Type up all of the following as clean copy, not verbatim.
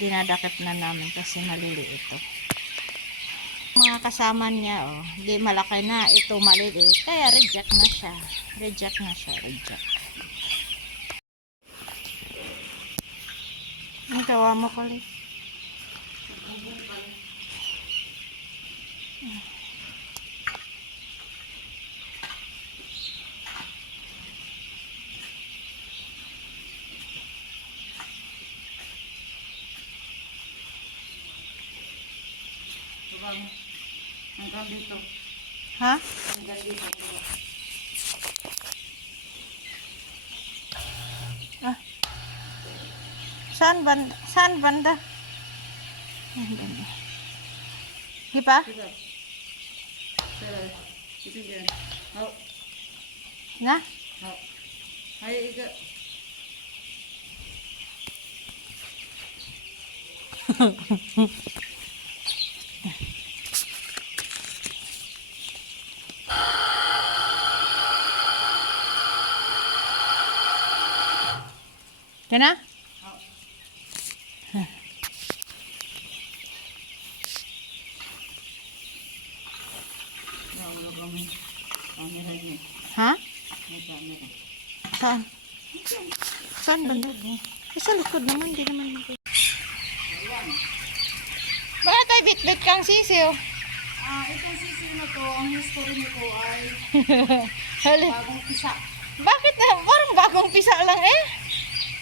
dinadakip na namin kasi maliliit ito. Mga kasama niya, oh, di malaki na, ito maliliit, kaya reject na siya. Reject. Ang gawa mo kulit. Hanggang dito. Ha? Hanggang dito. Ah. Saan banda? Saan banda? Di ba? Sila. Ito dyan. Hao. Na? Hao. Hay, ika. Yan na? Wala kami. Camera niya. Ha? May camera. Saan? Saan banda? Sa likod naman, di naman mag- Bakit ay bit-bit kang sisiw? Itong sisiyo na to, ang history nito ay Hali. bagong pisa. Bakit na? Parang bagong pisa lang eh.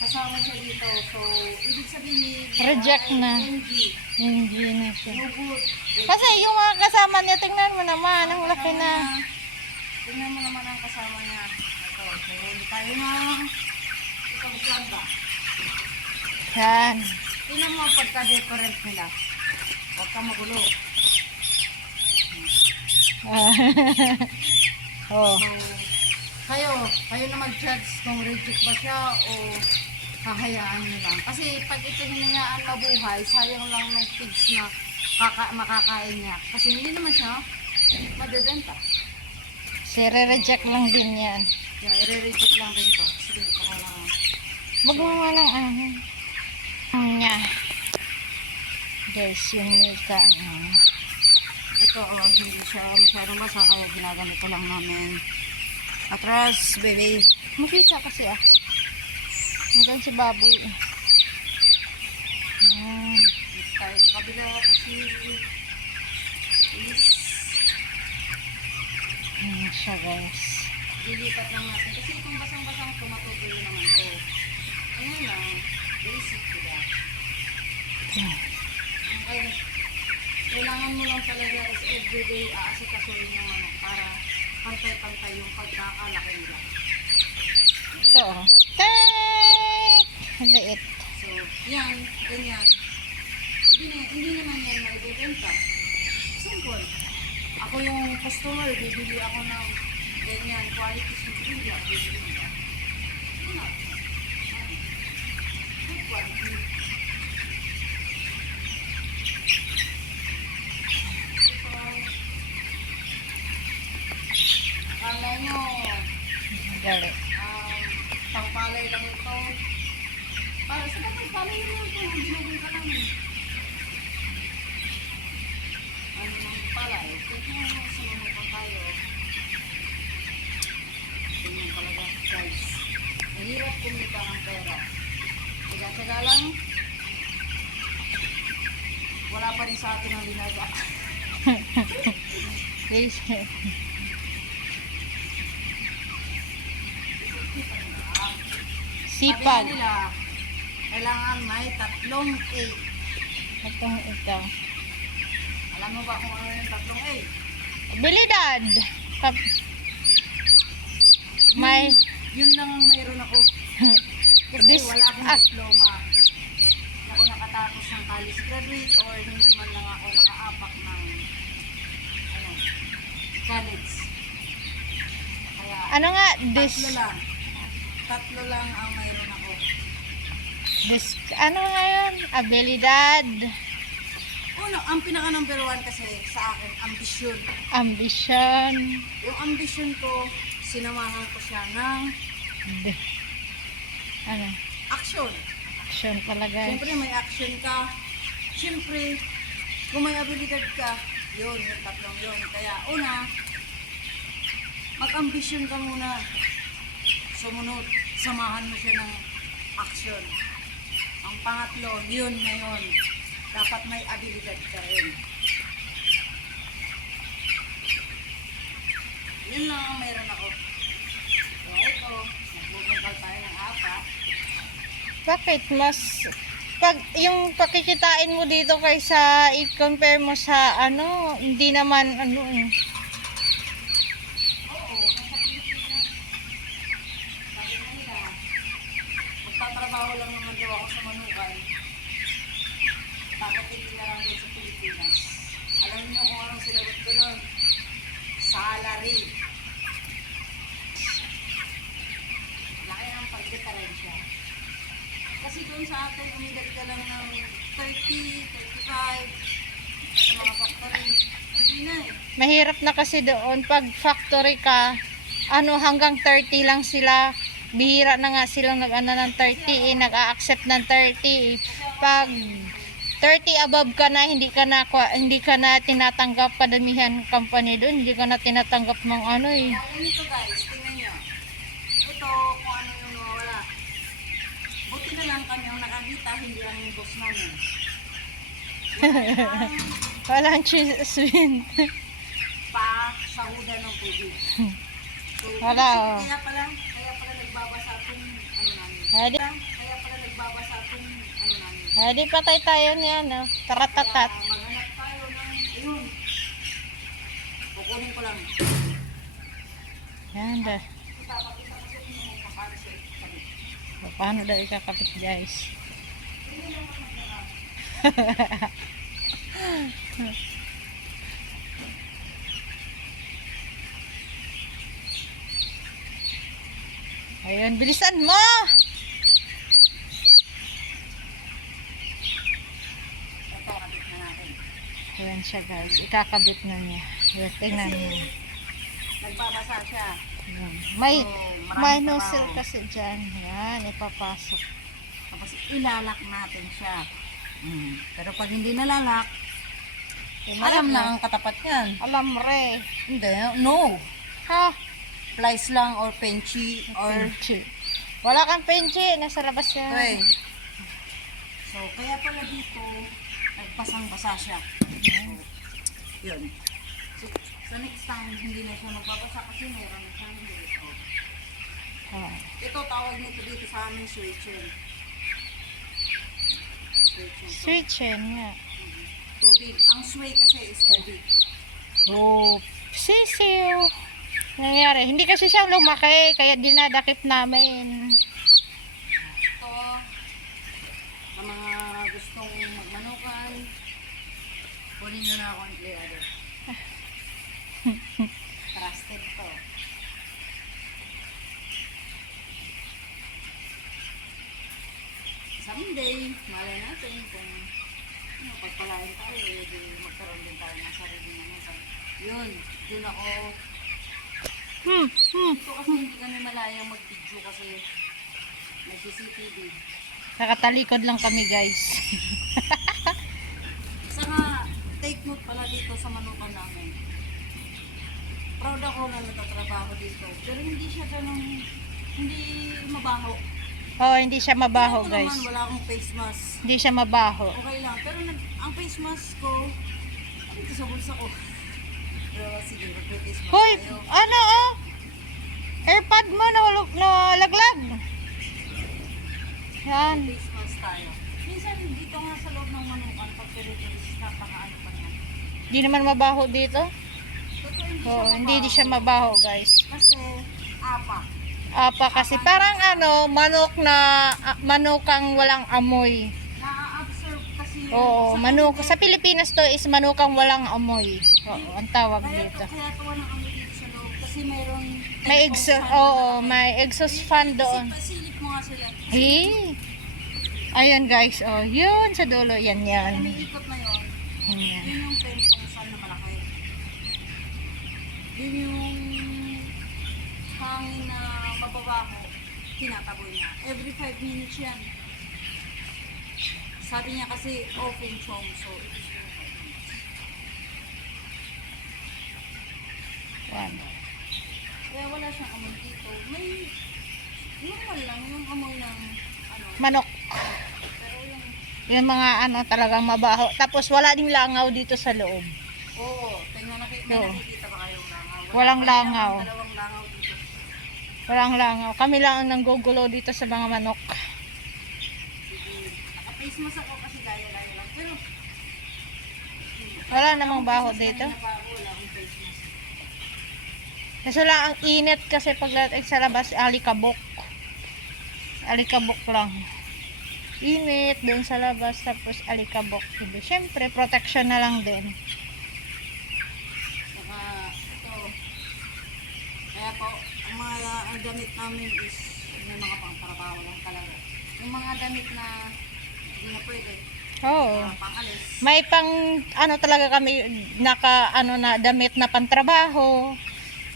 Kasama siya dito. So, ibig sabihin ni Reject na. NG. Hindi na siya. No good. Kasi yung mga kasama niya, tingnan mo naman, ang laki na. Tingnan mo naman ang kasama niya. Ito. So, hindi tayo na itong planta. Yan. Tingnan mo ang pagka-different nila. Huwag ka magulo. Oh. So, kayo na mag-judge kung reject ba siya o hahayaan nyo lang. Kasi pag ito hinayaan mabuhay, sayang lang ng pigs na makakain niya. Kasi hindi naman siya madebenta. Sire-reject lang din yan. Yan, i-reject lang rin to. Sige, ako lang. Wag mo nga lang niya. Guys, yung Mika. Ito, hindi siya masyadong basa kaya ginagamit ko lang namin. Atras, baby. Makita kasi ako. Hanggang si baboy eh. Yan. Dito tayo sa kabila kasi is Yan siya guys. lilipat lang natin. Kasi itong basang-basang ito, matutuyo naman to. Ano lang, basic diba? Okay. Kailangan mo lang talaga is everyday aasikasuhin yung ano para pantay-pantay yung pagkakalaki nila. Ito oh. Tek! Liit. So, yan, ganyan. Hindi naman yan maibibenta. Simple. Ako yung customer, bibili ako ng ganyan, quality superior, bibili ko. Ano? Good quality. Akala nyo, Gali. pangpalay lang ito. Para sa pangpalay lang ito, ginagawin ka lang eh. Ano nang palay? Kung sumunod pa tayo, ganyan talaga guys. Mahirap kumita ng pera. Tiga-tiga lang, wala pa rin sa atin ang linaga. Guys. Sabi Sipag. nila, kailangan may 3 A. Itong ito. Alam mo ba kung ano yung 3 A? Abilidad. May Yun lang ang mayroon ako. Kasi This- wala akong diploma. Hindi ako nakatapos ng college graduate or hindi man lang ako nakaapak ng college. Kaya ano nga tatlo lang ang mayroon ako. ano nga yun? Abilidad. Uno, ang pinaka number 1 kasi sa akin, ambisyon. Ambition. Yung ambisyon ko, sinamahan ko siya ng Ano? action. Action pala guys. Siyempre may action ka. Siyempre, kung may abilidad ka, yun, yung tatlong yun. Kaya una, mag-ambisyon ka muna. Sumunod, samahan mo siya ng action. Ang pangatlo, yun na yun. Dapat may abilidad ka rin. Yun lang ang mayroon ako. So, ito, nagbubungkal tayo ng apat. Bakit mas pag yung pakikitain mo dito kaysa i-compare mo sa ano, hindi naman ano eh. Oo, nasa Pilipinas. Sabi na nila, magtatrabaho lang naman daw ako sa Manukan. Bakit hindi na lang doon sa Pilipinas? Alam niyo kung anong sinagot ko doon? Salary. Laki ang pagdifferensya. Kasi doon sa atin, umidad ka lang ng 30, 35 sa mga factory. Hindi na eh. Mahirap na kasi doon pag factory ka, ano hanggang 30 lang sila. Bihira na nga silang nag-ano ng 30, nag-a-accept ng 30. Pag 30 above ka na, hindi ka na tinatanggap kadamihan company doon, hindi ka na tinatanggap ng ano eh. Kaya ganito guys, tingnan nyo. Ito, kung ano yung nawawala. Buti na lang kami ang nakakita, hindi lang yung boss namin. Walang chiswin. Pa sa huda ng tubig. So, Wala, oh. kaya pala nagbabasa itong ano namin. Hadi, Kaya pala nagbabasa itong ano namin. hadi patay tayo niyan, no? Taratatat. Kaya maghanap tayo ng, ayun. Kukunin ko lang. Yan da. Ipapakita ko sa inyo kung paano siya ikakabit. Paano daw ikakapit guys? Ayun, bilisan mo! Ito, kabit na natin. Ayan siya guys, ikakabit na niya. Ayan, tingnan niyo. Nagbabasa siya. Ayan. May, So, may maraming nozzle trabaho. kasi dyan. Yan, ipapasok. Tapos ilalak natin siya. Pero pag hindi nalalak, alam lang ang katapat niyan. Alam re. Hindi, no. Ha? Plies lang or penchy or Penchi. Wala kang penchi, nasa labas yan. tray. So, kaya pala dito, nagpasang-basa siya. So, yun. So, sa next time, hindi na siya magbabasa kasi meron na siyang dito. Ah. Ito, tawag nito dito sa amin, switcher. Switcher. Switch yan nga. Tubig. Ang sway kasi is tubig. Oh, sisiw. Nangyari, hindi kasi siya lumaki, kaya dinadakip namin. Ito, sa mga gustong magmanukan, kunin nyo na ako ang empleyado. Trusted to. Someday, malay natin kung pagpalain tayo, di magkaroon din tayo ng sarili naman. Yun, yun ako. Ito kasi hindi kami malayang mag-video kasi nag-CCTV. Nakatalikod lang kami guys. Saka, take note pala dito sa manukan namin. Proud ako na nagtatrabaho dito. Pero hindi siya ganun, hindi mabaho. Oh, hindi siya mabaho Ito guys. naman, wala akong face mask. Hindi siya mabaho. Okay lang. Pero ang face mask ko, dito sa bulsa ko. Pero sige, mag-face mask Hoy, tayo. ano oh? Airpod mo na laglag. Yan. Face mask tayo. Minsan dito nga sa loob ng manukan, pag territories, napakaano pa niya. Hindi naman mabaho dito. Totoo, Oh, hindi siya mabaho guys. Kasi, apa. Apa kasi parang ano, manukang walang amoy. Na-absorb kasi yun. Oo, manok. Sa Pilipinas to is manukang walang amoy. Oo, ang tawag Kaya dito. tuwa ng amoy dito sa loob. Kasi mayroon... May exhaust, oo, may exhaust fan doon. Pasilip mo nga sila. Hey. Ayun guys, oh, yun sa dulo, yan Kaya yan. may ikot na yun. Yan. Yun yung pentong fan na malaki. Yun yung hangin na mababaho. Tinataboy na. Every 5 minutes yan. Sabi niya kasi open chong, so Yan. kaya wala siyang amoy dito. May normal lang yung amoy ng ano, Manok. pero yung Yung mga ano talagang mabaho. Tapos wala ding langaw dito sa loob. oo, tingnan may Oo. nakikita ba kayong langaw? Walang langaw. Dalawang langaw dito. Walang langaw. Kami lang ang nanggugulo dito sa mga manok. Sige. Naka-face mask ako kasi gaya-gaya lang. Pero Wala namang baho dito. kanina pa ako, wala akong face mask. Kaso lang ang init kasi pagdating sa labas, alikabok. Alikabok lang. Init dun sa labas, tapos alikabok. Siyempre, protection na lang din. Saka ito, kaya po, ang damit namin is may mga pangtrabaho lang talaga. Yung mga damit na hindi na pwede, Oo. pangalis. May pang, ano talaga kami, naka, ano na, damit na pantrabaho.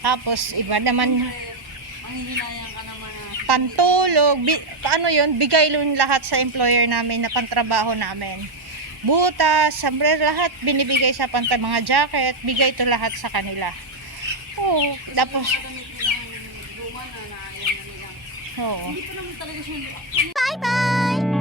Tapos, iba naman, Siyempre, manghihinayang ka naman na pantulog, ano yun, bigay yun lahat sa employer namin na pantrabaho namin. Butas, sombrero, lahat binibigay sa mga jacket, bigay to lahat sa kanila. Oo, tapos, mga damit nilang luma na ayaw na nila. oo. Hindi pa naman talaga siya, Bye-bye!